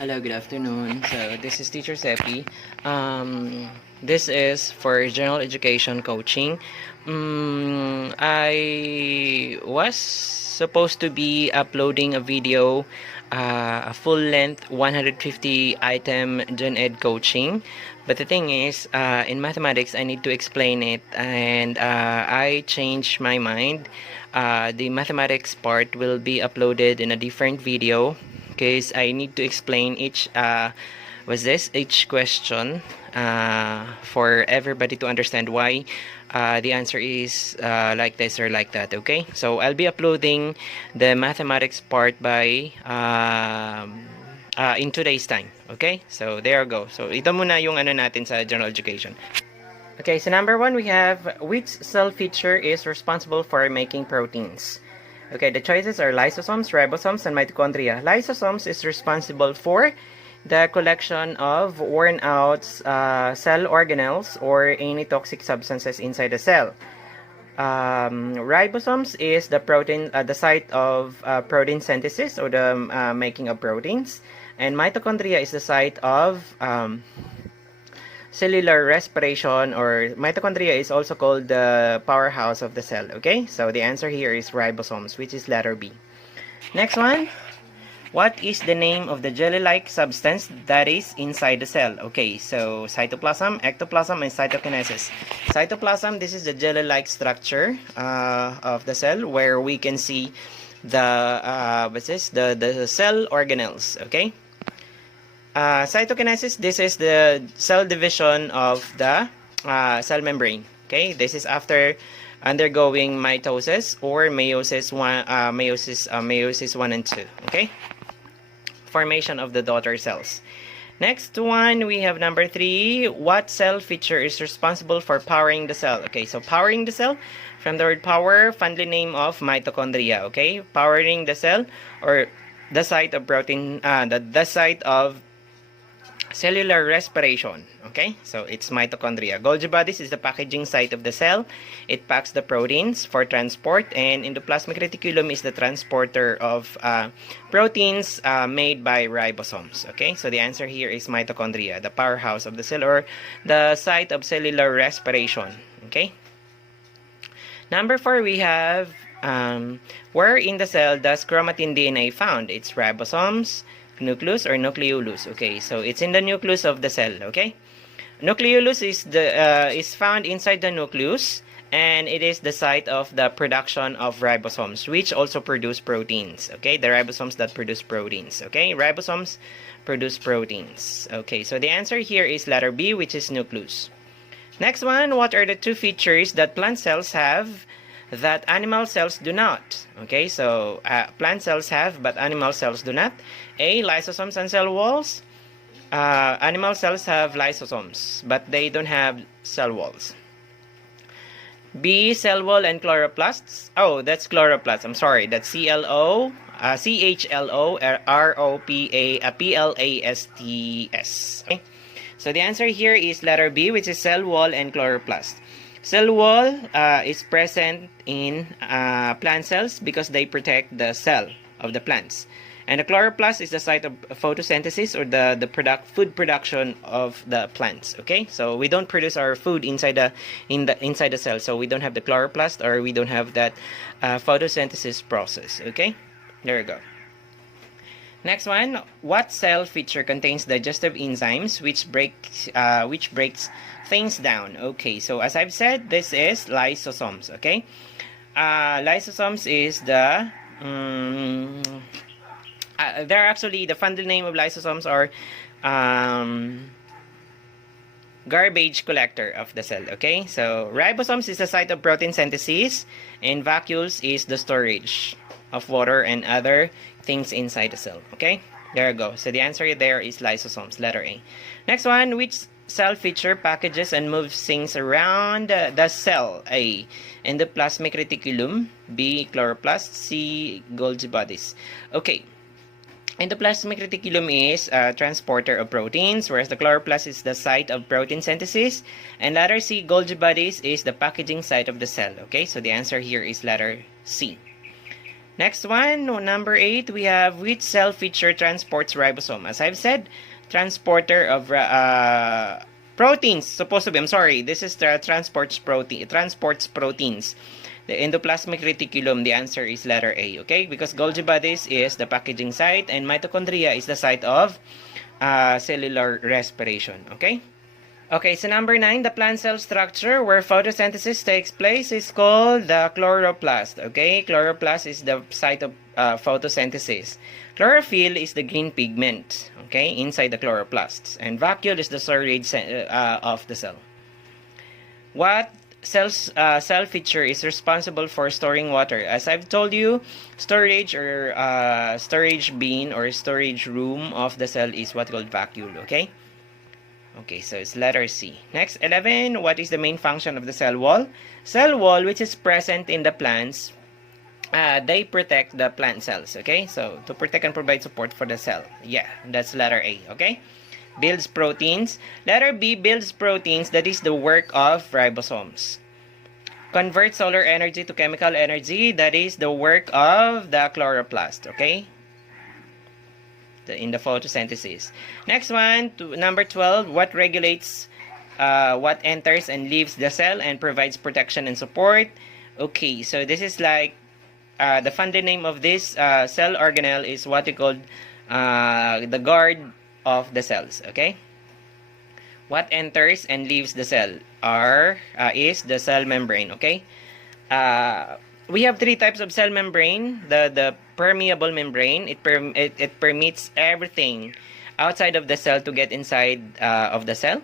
Hello, good afternoon. So this is Teacher Seppi. This is for general education coaching. I was supposed to be uploading a video, a full-length 150 item gen ed coaching. But the thing is, in mathematics, I need to explain it, and I changed my mind. The mathematics part will be uploaded in a different video because I need to explain each question for everybody to understand why the answer is like this or like that. Okay, so I'll be uploading the mathematics part by in 2 days time. Okay, so there you go. So ito muna yung ano natin sa general education. Okay, so number one, we have which cell feature is responsible for making proteins. Okay, the choices are lysosomes, ribosomes, and mitochondria. Lysosomes is responsible for the collection of worn out cell organelles or any toxic substances inside the cell. Ribosomes is the protein, the site of protein synthesis or the making of proteins, and mitochondria is the site of cellular respiration, or mitochondria is also called the powerhouse of the cell. Okay, so the answer here is ribosomes, which is letter B. Next one, what is the name of the jelly-like substance that is inside the cell? Okay, so cytoplasm, ectoplasm, and cytokinesis. Cytoplasm, this is the jelly-like structure of the cell where we can see the the cell organelles. Okay. Cytokinesis, this is the cell division of the cell membrane. Okay, this is after undergoing mitosis or meiosis 1 and 2. Okay, formation of the daughter cells. Next one, we have number 3. What cell feature is responsible for powering the cell? Okay, so powering the cell, from the word power, fondly name of mitochondria. Okay, powering the cell, or the site of protein, the site of cellular respiration. Okay, so it's mitochondria. Golgi bodies is the packaging site of the cell. It packs the proteins for transport, and endoplasmic reticulum is the transporter of proteins made by ribosomes. Okay, so the answer here is mitochondria, the powerhouse of the cell, or the site of cellular respiration. Okay, number 4, we have where in the cell does chromatin DNA found? It's ribosomes, nucleus, or nucleolus. Okay, so it's in the nucleus of the cell. Okay, nucleolus is found inside the nucleus, and it is the site of the production of ribosomes, which also produce proteins. Okay, the ribosomes that produce proteins. Okay, ribosomes produce proteins. Okay, so the answer here is letter B, which is nucleus. Next one, what are the 2 features that plant cells have that animal cells do not? Okay, so plant cells have but animal cells do not. A, lysosomes and cell walls. Animal cells have lysosomes but they don't have cell walls. B, cell wall and chloroplasts. Oh, that's chloroplasts. I'm sorry, that's CHLOROPLASTS. Okay, so the answer here is letter B, which is cell wall and chloroplast. Cell wall is present in plant cells because they protect the cell of the plants. And the chloroplast is the site of photosynthesis, or the food production of the plants. Okay, so we don't produce our food inside the cell, so we don't have the chloroplast, or we don't have that photosynthesis process. Okay, there you go. Next one, what cell feature contains digestive enzymes which breaks things down? Okay, so as I've said, this is lysosomes. Okay, lysosomes is the they're actually, the fundal name of lysosomes are garbage collector of the cell. Okay, so ribosomes is the site of protein synthesis, and vacuoles is the storage of water and other things inside the cell. Okay, there you go. So the answer there is lysosomes, letter A. Next one, which cell feature packages and moves things around the cell? A, endoplasmic reticulum. B, chloroplast. C, Golgi bodies. Okay, endoplasmic reticulum is a transporter of proteins, whereas the chloroplast is the site of protein synthesis, and letter C, Golgi bodies, is the packaging site of the cell. Okay, so the answer here is letter C. Next one, number 8, we have which cell feature transports ribosome. As I've said, transporter of proteins. Supposed to be, I'm sorry, this is the transports proteins. The endoplasmic reticulum, the answer is letter A, okay? Because Golgi bodies is the packaging site and mitochondria is the site of cellular respiration, okay? Okay, so number 9, the plant cell structure where photosynthesis takes place is called the chloroplast, okay? Chloroplast is the site of photosynthesis. Chlorophyll is the green pigment, okay, inside the chloroplasts. And vacuole is the storage of the cell. What cell feature is responsible for storing water? As I've told you, storage or storage bin or storage room of the cell is what called vacuole, okay? Okay, so it's letter C. Next, 11, what is the main function of the cell wall? Cell wall, which is present in the plants, they protect the plant cells, okay? So, to protect and provide support for the cell. Yeah, that's letter A, okay? Builds proteins. Letter B, builds proteins. That is the work of ribosomes. Converts solar energy to chemical energy. That is the work of the chloroplast, okay? In the photosynthesis. Next one, number 12, what regulates what enters and leaves the cell and provides protection and support? Okay, so this is like the funda name of this cell organelle is what we call the guard of the cells, okay? What enters and leaves the cell is the cell membrane, okay? We have 3 types of cell membrane. The permeable membrane, it permits everything outside of the cell to get inside of the cell.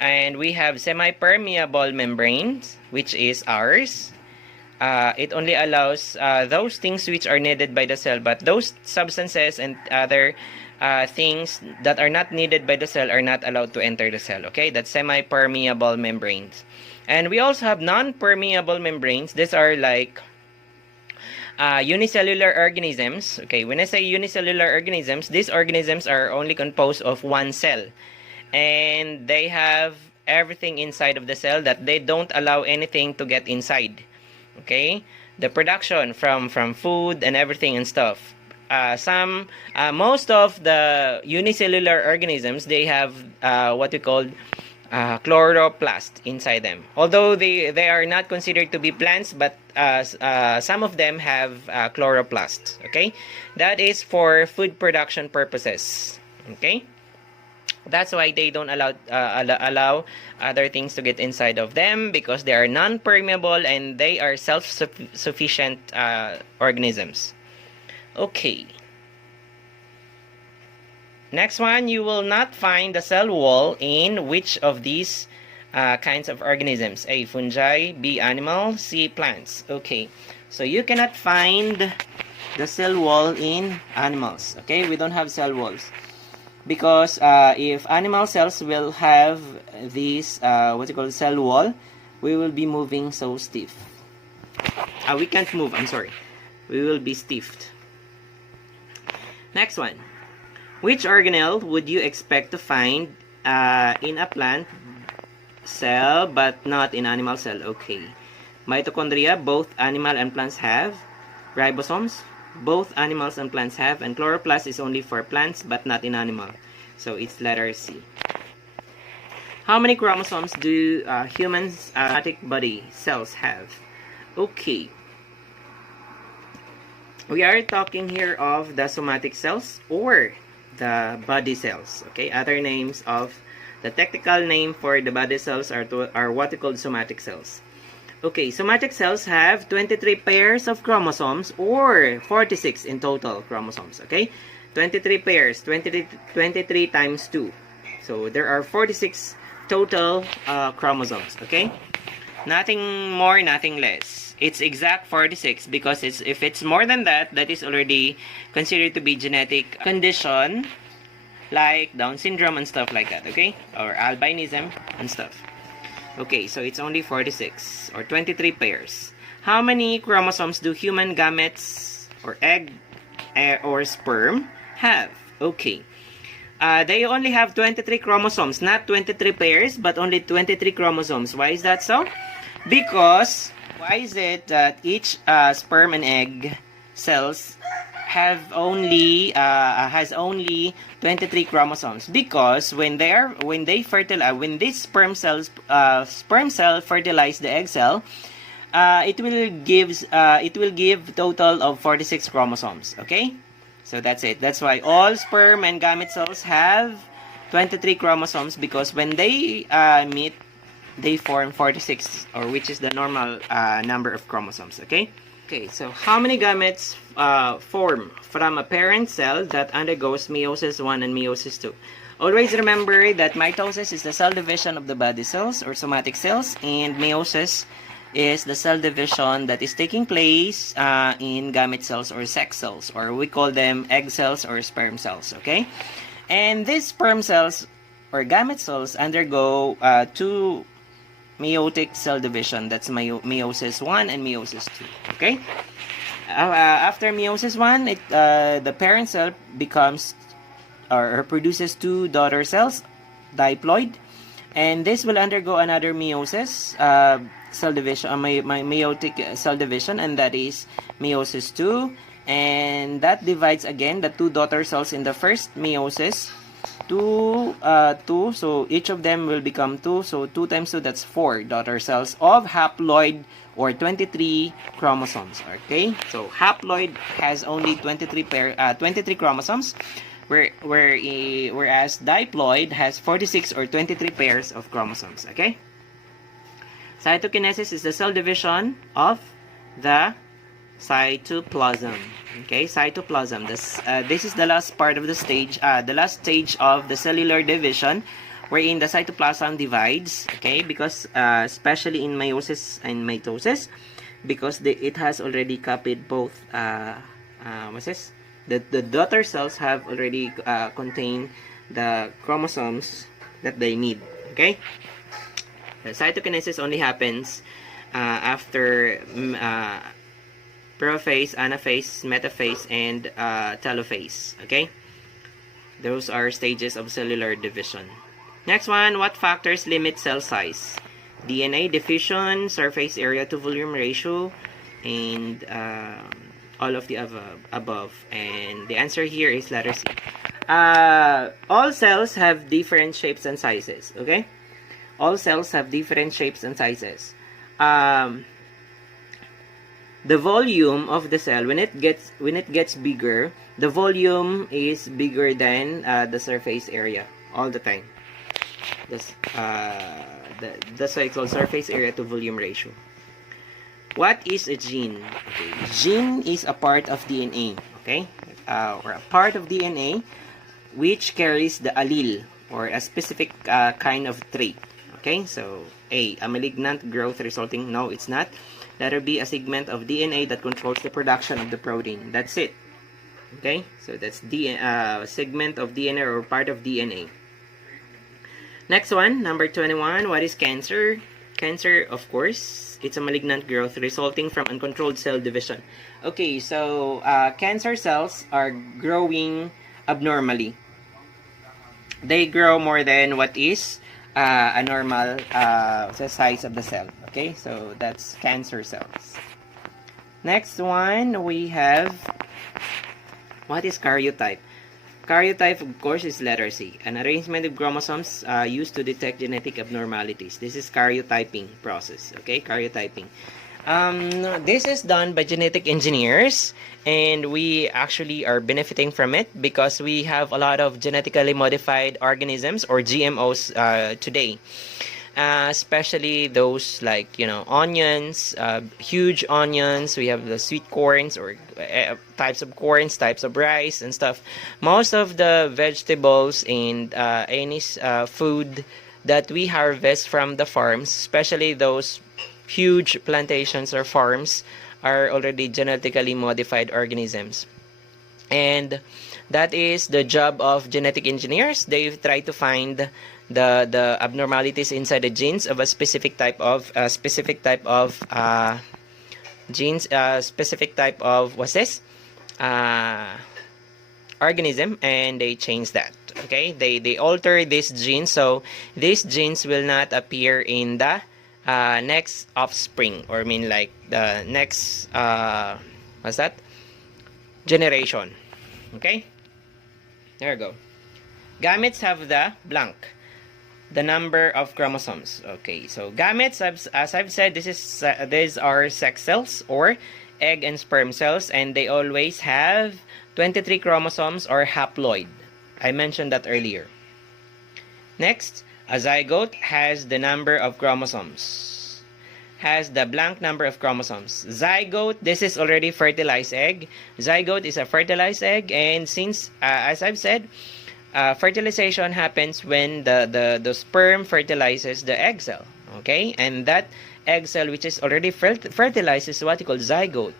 And we have semi-permeable membranes, which is ours. It only allows those things which are needed by the cell, but those substances and other things that are not needed by the cell are not allowed to enter the cell, okay? That's semi-permeable membranes. And we also have non-permeable membranes. These are like unicellular organisms. Okay, when I say unicellular organisms, these organisms are only composed of one cell. And they have everything inside of the cell that they don't allow anything to get inside. Okay, the production from food and everything and stuff. Most of the unicellular organisms, they have what we call chloroplast inside them. Although they are not considered to be plants, but some of them have chloroplast. Okay, that is for food production purposes. Okay, that's why they don't allow other things to get inside of them, because they are non-permeable and they are self-sufficient organisms. Okay. Next one, you will not find the cell wall in which of these kinds of organisms? A, fungi, B, animal, C, plants. Okay, so you cannot find the cell wall in animals. Okay, we don't have cell walls. Because if animal cells will have this, what you call cell wall, we will be moving so stiff. We can't move, I'm sorry. We will be stiffed. Next one. Which organelle would you expect to find in a plant cell but not in animal cell? Okay. Mitochondria, both animal and plants have. Ribosomes, both animals and plants have. And chloroplast is only for plants but not in animal. So it's letter C. How many chromosomes do human somatic body cells have? Okay. We are talking here of the somatic cells or the body cells. Okay, other names of the technical name for the body cells are what we call somatic cells. Okay, somatic cells have 23 pairs of chromosomes or 46 in total chromosomes. Okay, 23 pairs, 23 times 2. So there are 46 total chromosomes. Okay, nothing more, nothing less. It's exact 46 because if it's more than that, that is already considered to be genetic condition like Down syndrome and stuff like that, okay? Or albinism and stuff. Okay, so it's only 46 or 23 pairs. How many chromosomes do human gametes or egg or sperm have? Okay. They only have 23 chromosomes, not 23 pairs, but only 23 chromosomes. Why is that so? Because why is it that each sperm and egg cells have only has only 23 chromosomes, because when this sperm cell fertilize the egg cell, it will give total of 46 chromosomes. Okay, so that's it. That's why all sperm and gamete cells have 23 chromosomes, because when they meet, they form 46, or which is the normal number of chromosomes. Okay. Okay, so how many gametes form from a parent cell that undergoes meiosis 1 and meiosis 2? Always remember that mitosis is the cell division of the body cells or somatic cells, and meiosis is the cell division that is taking place in gamete cells or sex cells, or we call them egg cells or sperm cells. Okay, and these sperm cells or gamete cells undergo two meiotic cell division. That's meiosis 1 and meiosis 2. Okay, after meiosis 1, the parent cell becomes or produces two daughter cells, diploid, and this will undergo another meiosis cell division, meiotic cell division, and that is meiosis 2, and that divides again the two daughter cells in the first meiosis. 2, so each of them will become 2, so 2 times 2, that's 4 daughter cells of haploid or 23 chromosomes. Okay, so haploid has only 23 chromosomes, whereas diploid has 46 or 23 pairs of chromosomes. Okay, cytokinesis is the cell division of the cytoplasm. Okay, cytoplasm. This is the last part of the stage, the last stage of the cellular division, wherein the cytoplasm divides. Okay, because especially in meiosis and mitosis, because it has already copied both. What's this? The daughter cells have already contained the chromosomes that they need. Okay, the cytokinesis only happens after prophase, anaphase, metaphase, and telophase. Okay, those are stages of cellular division. Next one, what factors limit cell size? DNA diffusion, surface area to volume ratio, and all of the above. And the answer here is letter C. All cells have different shapes and sizes. Okay, all cells have different shapes and sizes. The volume of the cell, when it gets bigger, the volume is bigger than the surface area all the time. That's why it's called surface area to volume ratio. What is a gene? Okay. Gene is a part of DNA. Okay, or a part of DNA which carries the allele or a specific kind of trait. Okay, so A, a malignant growth resulting. No, it's not. Letter B, a segment of DNA that controls the production of the protein. That's it. Okay, so that's segment of DNA or part of DNA. Next one, number 21. What is cancer? Cancer, of course, it's a malignant growth resulting from uncontrolled cell division. Okay, so cancer cells are growing abnormally. They grow more than what is a normal size of the cell. Okay, so that's cancer cells. Next one, we have, what is karyotype? Karyotype, of course, is letter C. An arrangement of chromosomes used to detect genetic abnormalities. This is karyotyping process. Okay, karyotyping. This is done by genetic engineers, and we actually are benefiting from it because we have a lot of genetically modified organisms or GMOs today. Especially those like, onions, huge onions. We have the sweet corns or types of corns, types of rice and stuff. Most of the vegetables and any food that we harvest from the farms, especially those huge plantations or farms, are already genetically modified organisms. And that is the job of genetic engineers. They try to find the abnormalities inside the genes of a specific type of genes, specific type of organism, and they change that. Okay, they alter these genes, so these genes will not appear in the next offspring, or like the next generation. Okay? There we go. Gametes have the blank, the number of chromosomes. Okay, so gametes, as I've said, these are sex cells or egg and sperm cells, and they always have 23 chromosomes or haploid. I mentioned that earlier. Next, a zygote has the number of chromosomes. Has the blank number of chromosomes. Zygote, this is already fertilized egg. Zygote is a fertilized egg, and since, as I've said, fertilization happens when the sperm fertilizes the egg cell. Okay, and that egg cell which is already fertilized is what you call zygote.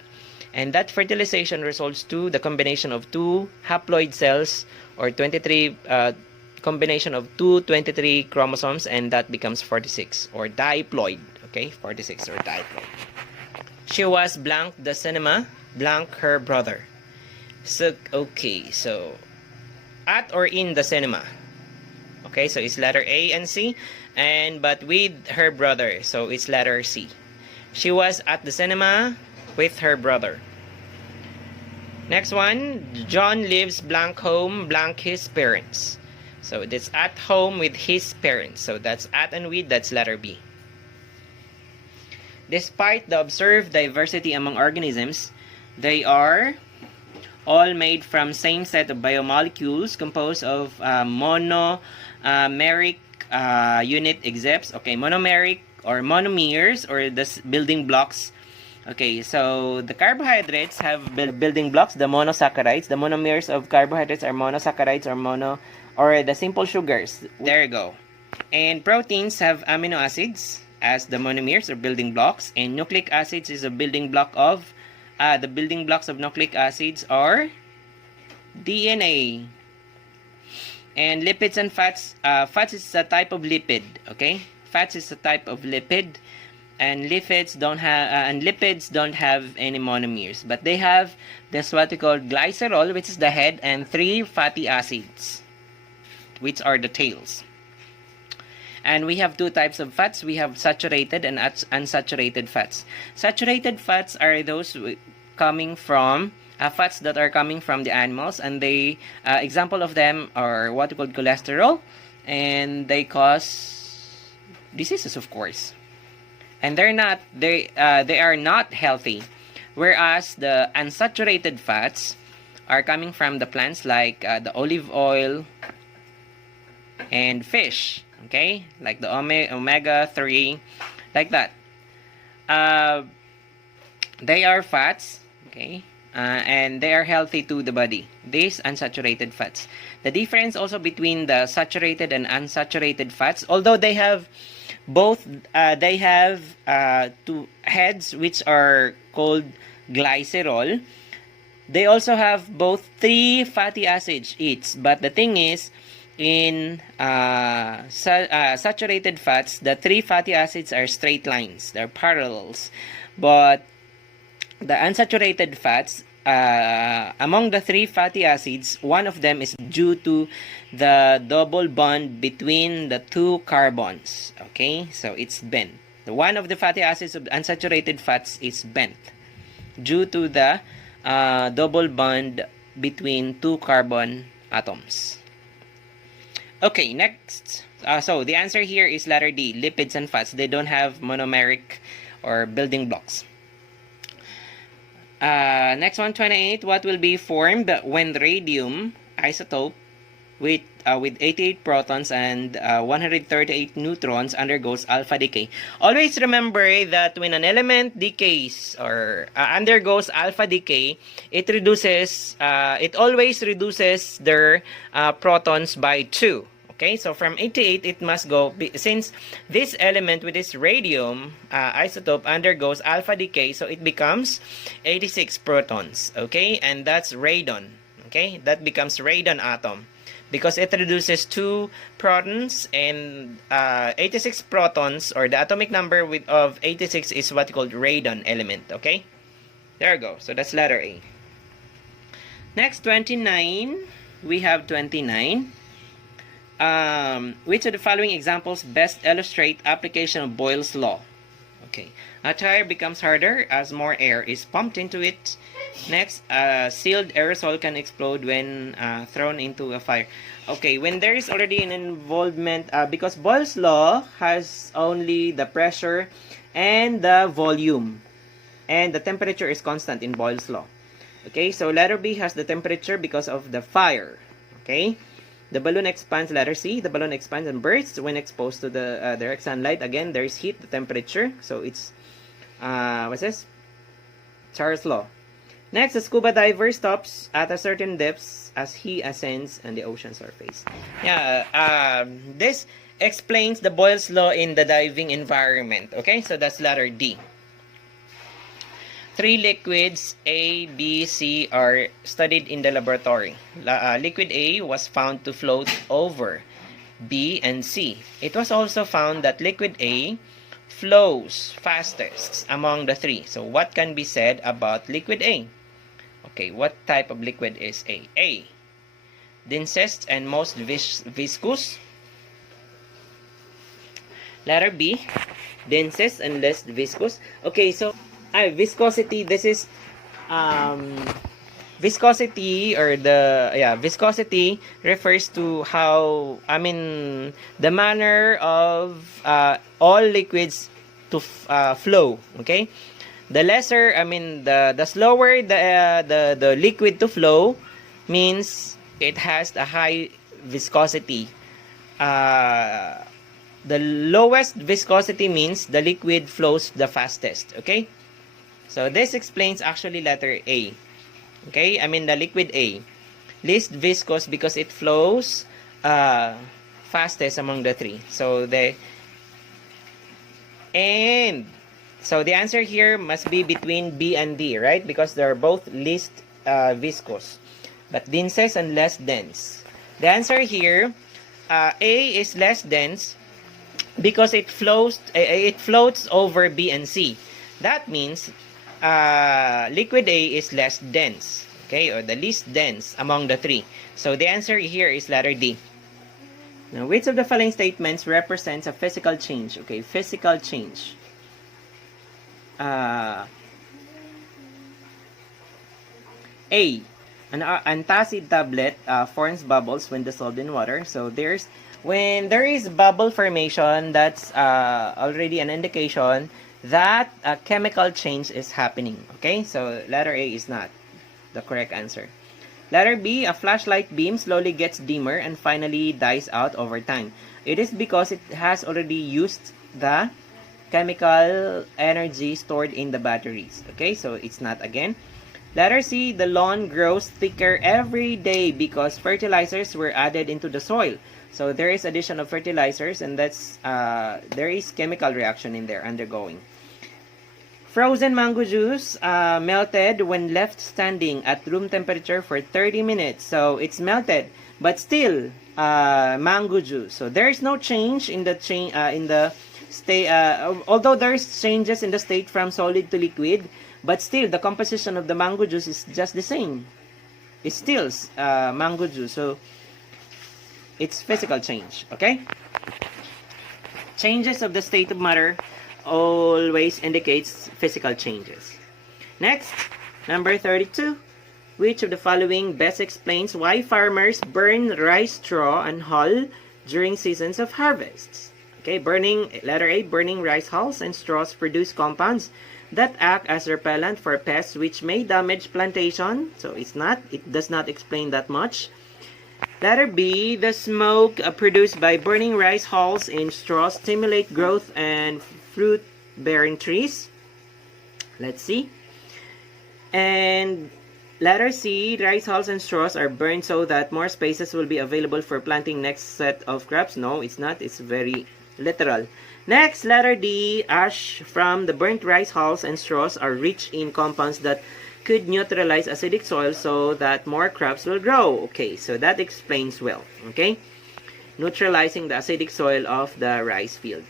And that fertilization results to the combination of two haploid cells, or 23 combination of two 23 chromosomes, and that becomes 46 or diploid. Okay, 46 or diploid. She was blank the cinema, blank her brother. So okay, so at or in the cinema. Okay, so it's letter A and C, but with her brother, so it's letter C. She was at the cinema with her brother. Next one, John lives blank home, blank his parents. So it's at home with his parents. So that's at and with, that's letter B. Despite the observed diversity among organisms, they are all made from same set of biomolecules composed of monomeric unit except, okay, monomeric or monomeres, or the building blocks. Okay, so the carbohydrates have building blocks, the monosaccharides. The monomers of carbohydrates are monosaccharides or the simple sugars. There you go. And proteins have amino acids as the monomers or building blocks, and nucleic acids is a building block of the building blocks of nucleic acids are DNA. And lipids and fats, fats is a type of lipid. Okay, fats is a type of lipid. And lipids don't have any monomers, but they have this what we call glycerol, which is the head, and 3 fatty acids, which are the tails. And we have 2 types of fats. We have saturated and unsaturated fats. Saturated fats are those coming from fats that are coming from the animals, and they example of them are what we call cholesterol, and they cause diseases, of course. And they are not healthy, whereas the unsaturated fats are coming from the plants, like the olive oil and fish, okay, like the omega-3, like that. They are fats, okay, and they are healthy to the body, these unsaturated fats. The difference also between the saturated and unsaturated fats, although they have both, they have 2 heads which are called glycerol. They also have both 3 fatty acids each, but the thing is, in saturated fats, the 3 fatty acids are straight lines, they're parallels. But the unsaturated fats, among the 3 fatty acids, one of them is due to the double bond between the 2 carbons. Okay, so it's bent. The one of the fatty acids of unsaturated fats is bent due to the double bond between 2 carbon atoms. Okay, next. So the answer here is letter D, lipids and fats. They don't have monomeric or building blocks. Next one, 28. What will be formed when radium isotope with 88 protons and 138 neutrons undergoes alpha decay? Always remember that when an element decays or undergoes alpha decay, it always reduces their protons by 2. Okay, so from 88 it must go, since this element with this radium isotope undergoes alpha decay, so it becomes 86 protons. Okay, and that's radon. Okay, that becomes radon atom because it reduces 2 protons, and 86 protons, or the atomic number of 86 is what called radon element. Okay, there we go. So that's letter A. Next, 29. We have 29. Which of the following examples best illustrate application of Boyle's law? Okay, a tire becomes harder as more air is pumped into it. Next, sealed aerosol can explode when thrown into a fire. Okay, when there is already an involvement, because Boyle's law has only the pressure and the volume, and the temperature is constant in Boyle's law. Okay, so letter B has the temperature because of the fire. Okay, the balloon expands. Letter C, the balloon expands and bursts when exposed to the direct sunlight. Again, there is heat, the temperature. So it's what's this? Charles' law. Next, the scuba diver stops at a certain depth as he ascends on the ocean surface. Yeah, this explains the Boyle's law in the diving environment. Okay, so that's letter D. 3 liquids A, B, C are studied in the laboratory. Liquid A was found to float over B and C. It was also found that liquid A flows fastest among the 3. So what can be said about liquid A? Okay, what type of liquid is A? A, densest and most viscous. Letter B, densest and least viscous. Okay, so viscosity, this is viscosity, or viscosity refers to how, the manner of all liquids to flow. Okay, the lesser, the slower the liquid to flow means it has a high viscosity. The lowest viscosity means the liquid flows the fastest. Okay, so this explains actually letter A. Okay, the liquid A. Least viscous because it flows fastest among the 3. So the answer here must be between B and D, right? Because they're both least viscous, but densest and less dense. The answer here, A is less dense because it floats over B and C. That means liquid A is less dense, okay, or the least dense among the 3. So the answer here is letter D. Now, which of the following statements represents a physical change? Okay, physical change. A, an antacid tablet forms bubbles when dissolved in water. So when there is bubble formation, that's already an indication that a chemical change is happening. Okay, so letter A is not the correct answer. Letter B, a flashlight beam slowly gets dimmer and finally dies out over time. It is because it has already used the chemical energy stored in the batteries. Okay, so it's not again. Letter C, the lawn grows thicker every day because fertilizers were added into the soil. So there is addition of fertilizers, and that's there is chemical reaction in there undergoing. Frozen mango juice melted when left standing at room temperature for 30 minutes. So it's melted, but still mango juice. So there is no change in the state. Although there is changes in the state from solid to liquid, but still the composition of the mango juice is just the same. It's still mango juice. So it's physical change. Okay. Changes of the state of matter always indicates physical changes. Next, number 32. Which of the following best explains why farmers burn rice straw and hull during seasons of harvests? Okay, letter A, burning rice hulls and straws produce compounds that act as repellent for pests which may damage plantation. So it does not explain that much. Letter B, the smoke produced by burning rice hulls and straws stimulate growth and fruit-bearing trees. Let's see. And letter C, rice hulls and straws are burned so that more spaces will be available for planting next set of crops. No, it's not. It's very literal. Next, letter D, ash from the burnt rice hulls and straws are rich in compounds that could neutralize acidic soil so that more crops will grow. Okay, so that explains well. Okay, neutralizing the acidic soil of the rice field.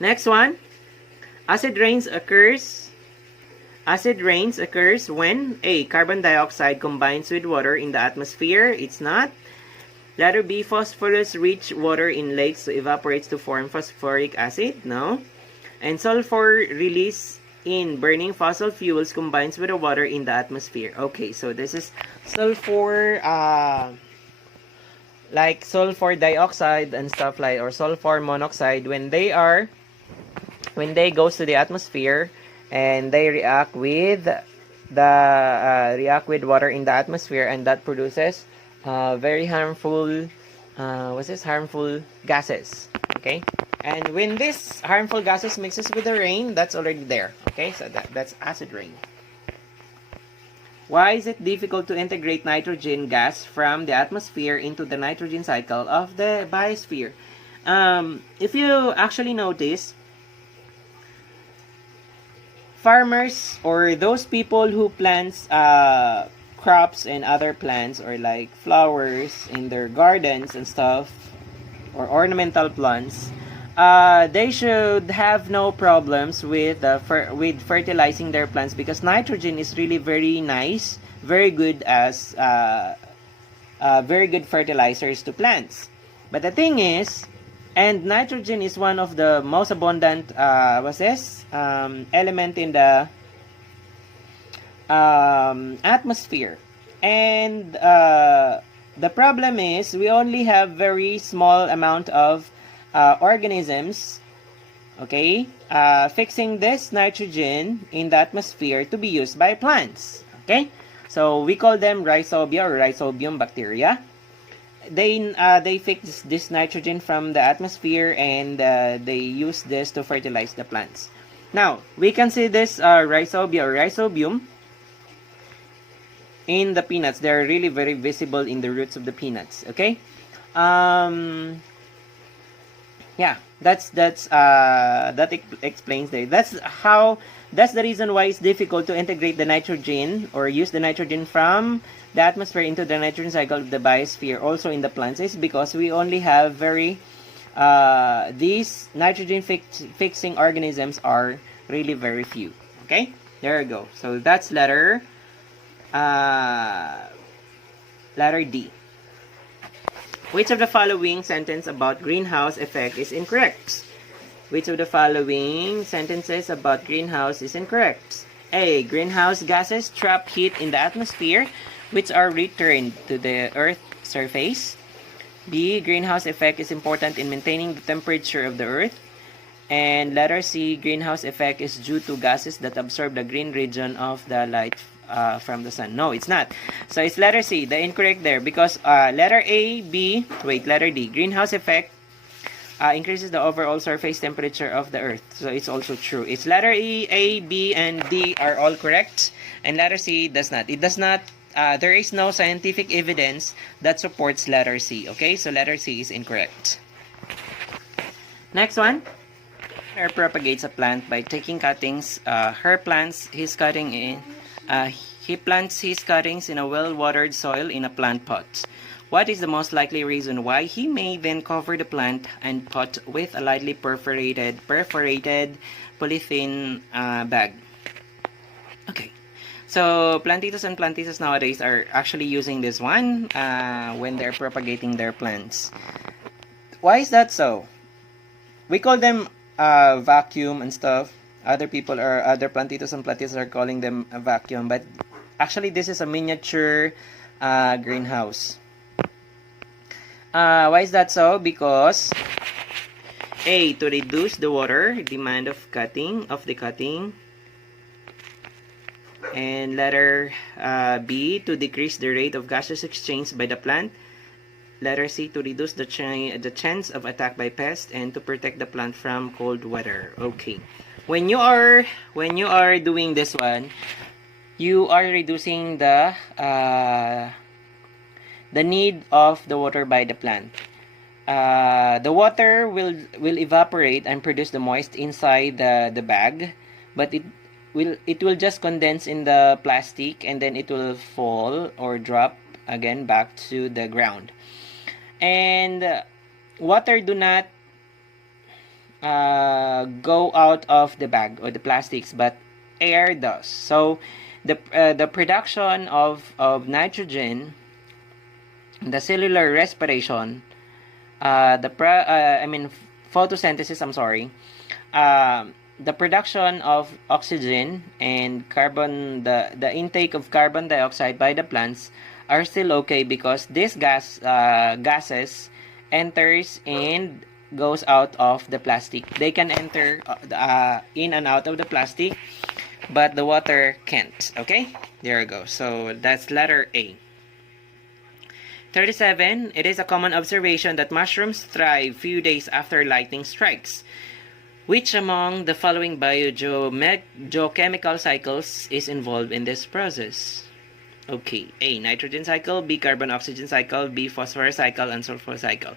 Next one, acid rains occurs when A, carbon dioxide combines with water in the atmosphere. It's not. Letter B, phosphorus-rich water in lakes evaporates to form phosphoric acid. No. And sulfur release in burning fossil fuels combines with the water in the atmosphere. Okay, so this is sulfur, like sulfur dioxide and stuff like, or sulfur monoxide, when they goes to the atmosphere and they react with water in the atmosphere, and that produces very harmful harmful gases. Okay, and when this harmful gases mixes with the rain, that's already there. Okay, so that's acid rain. Why is it difficult to integrate nitrogen gas from the atmosphere into the nitrogen cycle of the biosphere? If you actually notice, farmers or those people who plants crops and other plants, or like flowers in their gardens and stuff, or ornamental plants, they should have no problems with fertilizing their plants, because nitrogen is really very nice, very good as very good fertilizers to plants. But the thing is, and nitrogen is one of the most abundant element in the atmosphere, and the problem is we only have very small amount of organisms, okay, fixing this nitrogen in the atmosphere to be used by plants. Okay, so we call them rhizobia or rhizobium bacteria. They fix this nitrogen from the atmosphere, and they use this to fertilize the plants. Now we can see this rhizobia or rhizobium in the peanuts. They're really very visible in the roots of the peanuts. Okay, yeah, that explains that. That's the reason why it's difficult to integrate the nitrogen or use the nitrogen from the atmosphere into the nitrogen cycle of the biosphere also in the plants, is because we only have very these nitrogen fixing organisms are really very few. Okay, there you go. So that's letter D. Which of the following sentence about greenhouse effect is incorrect? Which of the following sentences about greenhouse is incorrect? A. Greenhouse gases trap heat in the atmosphere, which are returned to the Earth's surface. B. Greenhouse effect is important in maintaining the temperature of the Earth. And letter C. Greenhouse effect is due to gases that absorb the green region of the light from the sun. No, it's not. So it's letter C, the incorrect there, because letter D. Greenhouse effect increases the overall surface temperature of the Earth. So it's also true. It's letter E, A, B, and D are all correct, and letter C does not. It does not. There is no scientific evidence that supports letter C. Okay, so letter C is incorrect. Next one. Her propagates a plant by taking cuttings. He plants his cuttings in a well-watered soil in a plant pot. What is the most likely reason why he may then cover the plant and pot with a lightly perforated polythene bag? Okay, so plantitos and plantisas nowadays are actually using this one when they're propagating their plants. Why is that so? We call them vacuum and stuff. Other plantitos and plantisas are calling them a vacuum, but actually this is a miniature greenhouse. Why is that so? Because A, to reduce the water demand of the cutting, and letter B, to decrease the rate of gases exchanged by the plant. Letter C, to reduce the chance of attack by pests and to protect the plant from cold weather. Okay. When you are doing this one, you are reducing the need of the water by the plant. The water will evaporate and produce the moist inside the bag, but it will just condense in the plastic, and then it will fall or drop again back to the ground. And water do not go out of the bag or the plastics, but air does. So the production of nitrogen, the cellular respiration, photosynthesis, the production of oxygen and the intake of carbon dioxide by the plants are still okay because this gases enters and goes out of the plastic. They can enter in and out of the plastic, but the water can't. Okay, there we go. So that's letter A. 37. It is a common observation that mushrooms thrive few days after lightning strikes. Which among the following biogeochemical cycles is involved in this process? Okay, A, nitrogen cycle, B, carbon-oxygen cycle, B, phosphorus cycle, and sulfur cycle.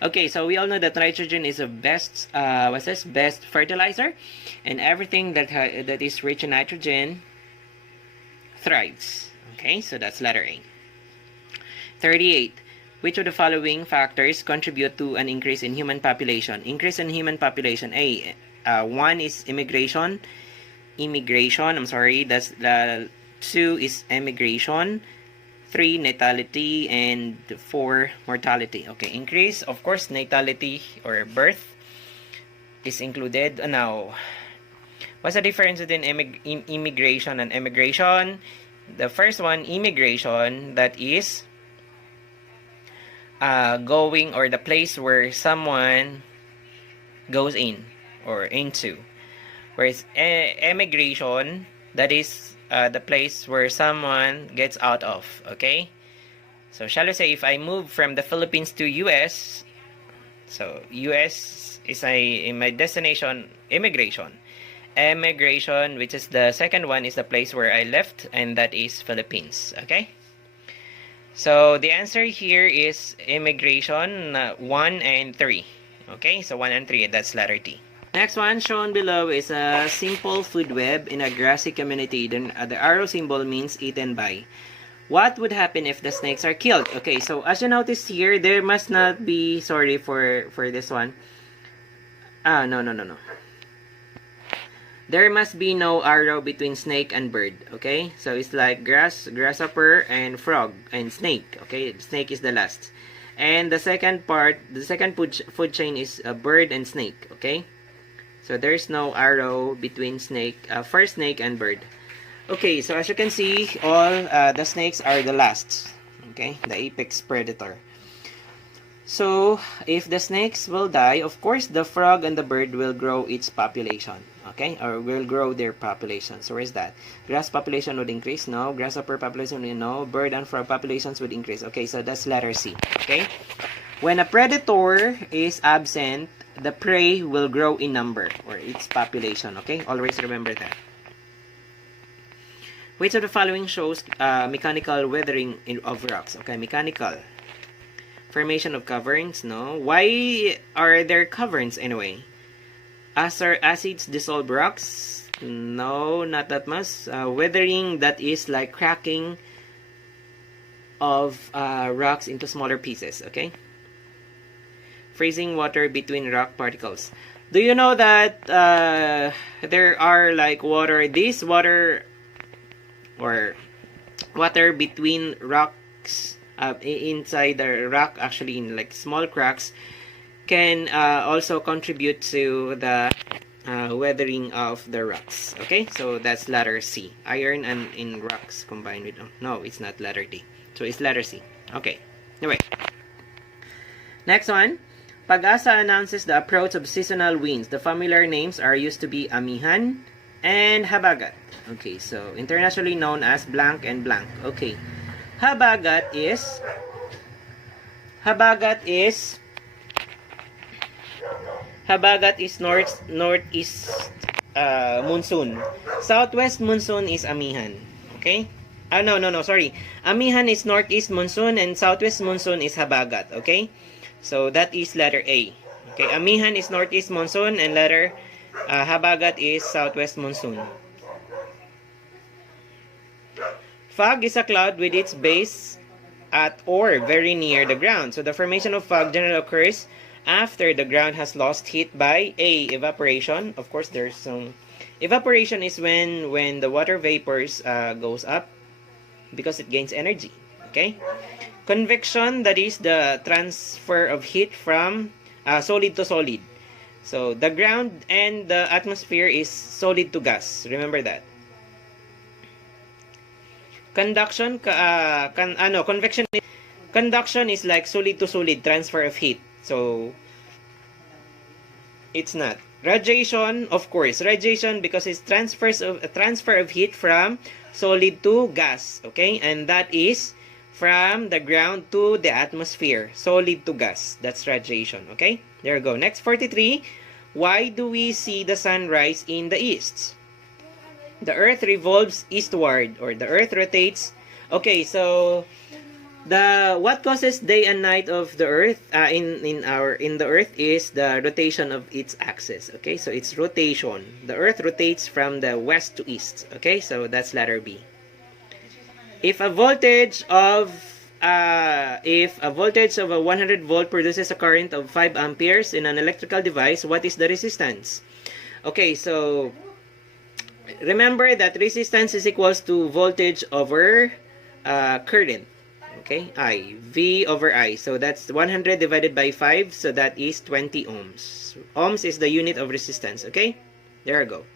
Okay, so we all know that nitrogen is the best, best fertilizer, and everything that is rich in nitrogen thrives. Okay, so that's letter A. 38. Which of the following factors contribute to an increase in human population? Increase in human population. A. 1 is immigration. I'm sorry. That's 2 is emigration. 3 natality, and 4 mortality. Okay, increase, of course, natality or birth is included. Now, what's the difference between immigration and emigration? The first one, immigration, that is going, or the place where someone goes in or into. Whereas emigration, that is the place where someone gets out of. Okay, so shall we say if I move from the Philippines to US, so US is in my destination. Immigration, which is the second one, is the place where I left, and that is Philippines. Okay, so the answer here is immigration 1 and 3. Okay, so 1 and 3, that's letter T. Next one shown below is a simple food web in a grassy community. Then the arrow symbol means eaten by. What would happen if the snakes are killed? Okay, so as you notice here, there must not be, sorry for this one. No. There must be no arrow between snake and bird. Okay, so it's like grasshopper, and frog, and snake. Okay, snake is the last. And the second food chain is a bird and snake. Okay, so there's no arrow between first snake and bird. Okay, so as you can see, all the snakes are the last. Okay, the apex predator. So if the snakes will die, of course the frog and the bird will grow its population. Okay, or will grow their population. So where's that? Grass population would increase? No. Grasshopper population? No. Bird and frog populations would increase. Okay, so that's letter C. Okay, when a predator is absent, the prey will grow in number, or its population. Okay, always remember that. Which of the following shows mechanical weathering of rocks? Okay, mechanical. Formation of caverns? No. Why are there caverns anyway? Acids dissolve rocks? No, not that much. Weathering, that is like cracking of rocks into smaller pieces. Okay. Freezing water between rock particles. Do you know that there are like water between rocks, inside the rock, actually in like small cracks, can also contribute to the weathering of the rocks. Okay, so that's letter C. Iron and in rocks combined with, no, it's not letter D. So it's letter C. Okay, anyway. Next one. Pag-asa announces the approach of seasonal winds. The familiar names are used to be amihan and habagat. Okay, so internationally known as blank and blank. Okay, habagat is northeast monsoon. Southwest monsoon is amihan. Okay? No, sorry. Amihan is northeast monsoon and southwest monsoon is habagat. Okay? So that is letter A. Okay, amihan is northeast monsoon and letter habagat is southwest monsoon. Fog is a cloud with its base at or very near the ground. So the formation of fog generally occurs after the ground has lost heat by A, evaporation. Of course, there's some evaporation is when the water vapors goes up because it gains energy. Okay. Convection, that is the transfer of heat from solid to solid. So the ground and the atmosphere is solid to gas. Remember that. Conduction, convection is like solid to solid, transfer of heat. So it's not. Radiation, of course, radiation because it's transfer of heat from solid to gas, okay? And that is from the ground to the atmosphere, solid to gas. That's radiation, okay? There we go. Next, 43. Why do we see the sun rise in the east? The earth revolves eastward, or the earth rotates. Okay, so what causes day and night of the earth in the earth is the rotation of its axis. Okay, so it's rotation. The earth rotates from the west to east. Okay, so that's letter B. If a voltage of a 100 volt produces a current of 5 amperes in an electrical device, what is the resistance? Okay, so remember that resistance is equals to voltage over current. Okay, I. V over I. So that's 100 divided by 5. So that is 20 ohms. Ohms is the unit of resistance. Okay, there we go.